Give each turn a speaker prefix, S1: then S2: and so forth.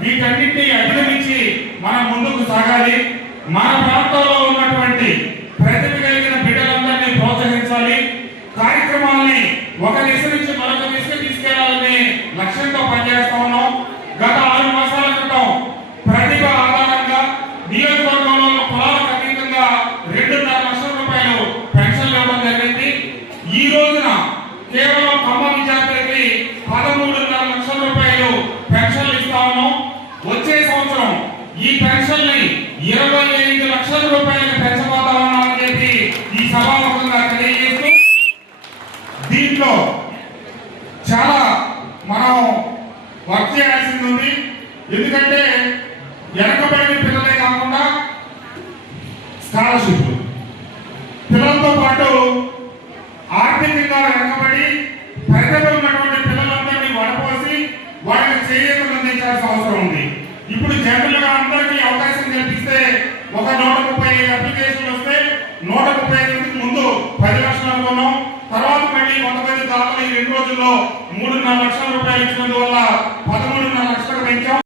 S1: వీటన్నిటిని అధిగమించి మనం ముందుకు సాగాలి. మన ప్రాంతంలో ఉన్నటువంటి ప్రతిభ కలిగిన బిడ్డలందరినీ ప్రోత్సహించాలి. కార్యక్రమాల్ని ఒక దిశ నుంచి మరొక దిశ తీసుకెళ్ళాలని లక్ష్యంతో పనిచేస్తా ఉన్నాం. గత ఆరు మాసాల క్రితం ప్రతిభ ఆధారంగా నియోజకవర్గంలో పొలాలకు అతీతంగా రెండున్నర లక్షల రూపాయలు పెన్షన్లు ఇవ్వడం జరిగింది. ఈ రోజున కేవలం ఖమ్మం విద్యార్థులకి పదమూడున్నర లక్షల రూపాయలు పెన్షన్లు ఇస్తా ఉన్నాం వచ్చే సంవత్సరం ఈ పెన్షన్ని ఇరవై ఐదు లక్షల రూపాయలకు పెంచబోతా చెప్పి ఈ సభాముఖంగా తెలియజేస్తూ దీంట్లో చాలా మనం వర్క్ చేయాల్సింది ఉంది. ఎందుకంటే వెనకబడిన పిల్లలే కాకుండా స్కాలర్షిప్ పిల్లలతో పాటు ఆర్థికంగా వెనకబడి ప్రతిభ ఉన్నటువంటి పిల్లలందరినీ వడపోసి వాళ్ళకి చేయూతను అందించాల్సిన అవసరం ఉంది. ఇప్పుడు జనరల్గా అందరికీ అవకాశం కల్పిస్తే ఒక నూట ముప్పై ఐదు అప్లికేషన్లు వస్తే నూట ముప్పై ఐదు ముందు పది లక్షలు అనుకున్నాం. తర్వాత మళ్ళీ కొంతమంది దాతలు ఈ రెండు రోజుల్లో మూడున్నర లక్షల రూపాయలు ఇచ్చినందువల్ల